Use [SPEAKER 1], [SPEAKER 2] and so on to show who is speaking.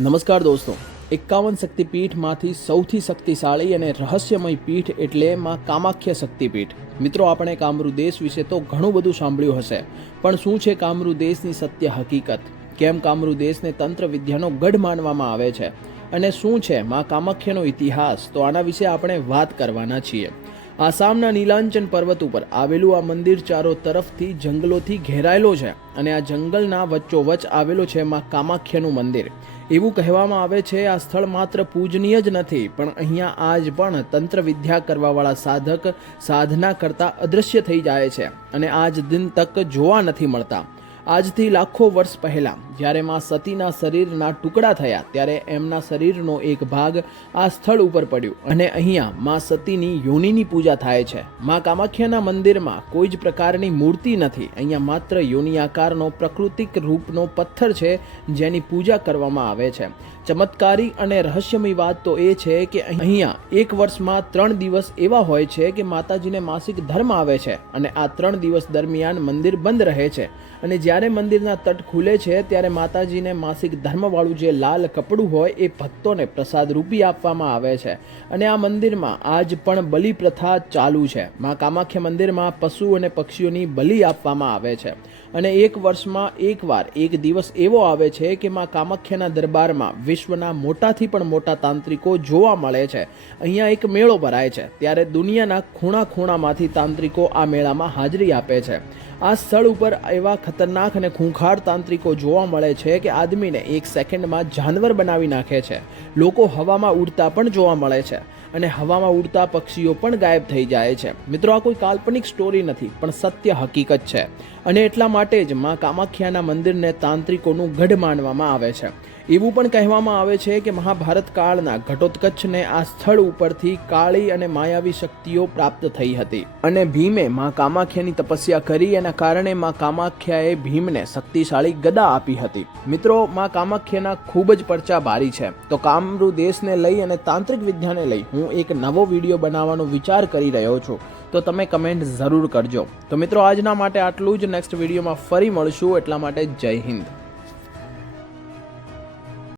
[SPEAKER 1] નમસ્કાર દોસ્તો. એકાવન શક્તિપીઠમાંથી સૌથી શક્તિશાળી અને રહસ્યમય પીઠ એટલે માં કામાખ્ય શક્તિપીઠ. મિત્રો, આપણે કામરૂ દેશ વિશે તો ઘણું બધું સાંભળ્યું હશે, પણ શું છે કામરૂ દેશની સત્ય હકીકત? કેમ કામરૂ દેશને તંત્ર વિદ્યાનો ગઢ માનવામાં આવે છે? અને શું છે માં કામાખ્યનો ઇતિહાસ? તો આના વિશે આપણે વાત કરવાના છીએ. આસામના નીલાંચન પર્વત ઉપર આવેલું આ મંદિર ચારો તરફથી જંગલોથી ઘેરાયેલો છે અને આ જંગલના વચ્ચોવચ આવેલો છે માં કામાખ્યનું મંદિર. એવું કહેવામાં આવે છે, આ સ્થળ માત્ર પૂજનીય જ નથી, પણ અહીંયા આજ પણ તંત્ર વિદ્યા કરવાવાળા સાધક સાધના કરતા અદૃશ્ય થઈ જાય છે અને આજ દિન તક જોવા નથી મળતા. આજથી લાખો વર્ષ પહેલા જ્યારે માં સતીના શરીરના ટુકડા થયા, ત્યારે એમના શરીરનો એક ભાગ આ સ્થળ ઉપર પડ્યું અને અહીંયા માં સતીની યોનિની પૂજા થાય છે. માં કામાખ્યાના મંદિરમાં કોઈ જ પ્રકારની મૂર્તિ નથી. અહીંયા માત્ર યોનિ આકારનો પ્રાકૃતિક રૂપનો પથ્થર છે જેની પૂજા કરવામાં આવે છે. ચમત્કારી અને રહસ્યમય વાત તો એ છે કે અહીંયા એક વર્ષમાં ત્રણ દિવસ એવા હોય છે કે માતાજીને માસિક ધર્મ આવે છે અને આ ત્રણ દિવસ દરમિયાન મંદિર બંધ રહે છે. અને જ્યારે મંદિરના તટ ખુલે છે, ત્યારે માતાજીને માસિક ધર્મવાળું જે લાલ કપડું હોય એ ભક્તોને પ્રસાદ રૂપી આપવામાં આવે છે. અને આ મંદિરમાં આજ પણ બલિ પ્રથા ચાલુ છે. માં કામાખ્યા મંદિરમાં પશુ અને પક્ષીઓની બલિ આપવામાં આવે છે. અને એક વર્ષમાં એકવાર, એક દિવસ એવો આવે છે કે માં કામાખ્યાના દરબારમાં વિશ્વના મોટાથી પણ મોટા તાંત્રિકો જોવા મળે છે. અહીંયા એક મેળો ભરાય છે. ત્યારે દુનિયાના ખૂણા ખૂણામાંથી તાંત્રિકો આ મેળામાં હાજરી આપે છે. આ સ્થળ ઉપર એવા ખતરનાક અને ખૂંખાર તાંત્રિકો જોવા મળે છે કે આદમીને એક સેકન્ડમાં જાનવર બનાવી નાખે છે. લોકો હવામાં ઉડતા પણ જોવા મળે છે અને હવામાં ઉડતા પક્ષીઓ પણ ગાયબ થઈ જાય છે. મિત્રો, આ કોઈ કાલ્પનિક સ્ટોરી નથી, પણ સત્ય હકીકત છે. અને એટલા માટે જ મા કામાખ્યાના મંદિરને તાંત્રિકોનું ગઢ માનવામાં આવે છે. એવું પણ કહેવામાં આવે છે કે મહાભારત કાળના ઘટોત્કચને આ સ્થળ ઉપરથી કાળી અને માયાવી શક્તિઓ પ્રાપ્ત થઈ હતી. અને ભીમે મા કામાખ્યાની તપસ્યા કરી, એના કારણે મા કામાખ્યાએ ભીમને શક્તિશાળી ગદા આપી હતી. મિત્રો, માં કામાખ્યાના ખૂબ જ પરચા ભારી છે. તો કામરૂ દેશને લઈ અને તાંત્રિક વિદ્યાને લઈ હું એક નવો વીડિયો બનાવવાનો વિચાર કરી રહ્યો છું. તો તમે કમેન્ટ જરૂર કરજો. તો મિત્રો, આજના માટે આટલું જ. નેક્સ્ટ વિડીયોમાં ફરી મળશું. એટલા માટે જય હિન્દ.